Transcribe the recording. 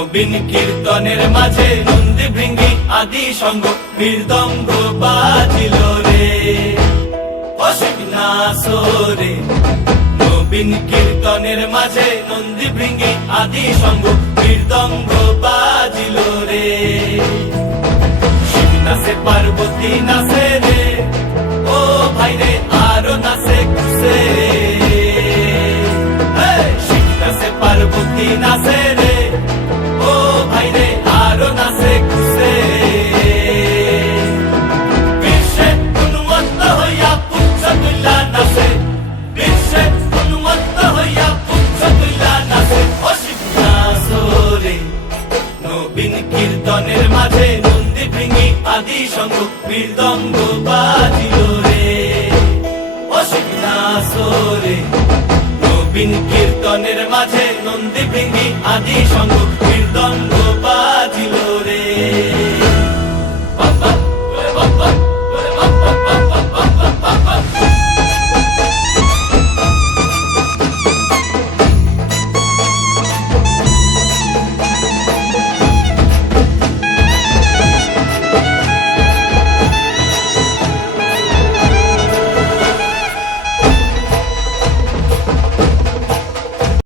নবীন কীর্তনের মাঝে নন্দী ভৃঙ্গি আদি সঙ্গ মৃদঙ্গ বাজিল রে অসিক নাসরে। নবীন কীর্তনের মাঝে নন্দী ভৃঙ্গি আদি সঙ্গ মৃদঙ্গ বাজিল রে। শিব নাচে পার্বতী নাচে রে, ও ভাই রে আরো নাচে কুসে। শিব নাচে পার্বতী নাচে রে, ও ভাই রে আরো নাচে কুসে। বিশ্বে উন্মত্ত হইয়া পুচ্ছ তুল্লা নাচে, বিশ্বে উন্মত্ত হইয়া পুচ্ছ তুল্লা নাচে অসিক নাচরে। নবীন কীর্তনের মাঝে নন্দী ভৃঙ্গি আদি সঙ্গ মৃদঙ্গ বাজিল রে অসিক নাচরে। নবীন কীর্তনের মাঝে নন্দী ভৃঙ্গি আদি সঙ্গ মৃদঙ্গ বাজিল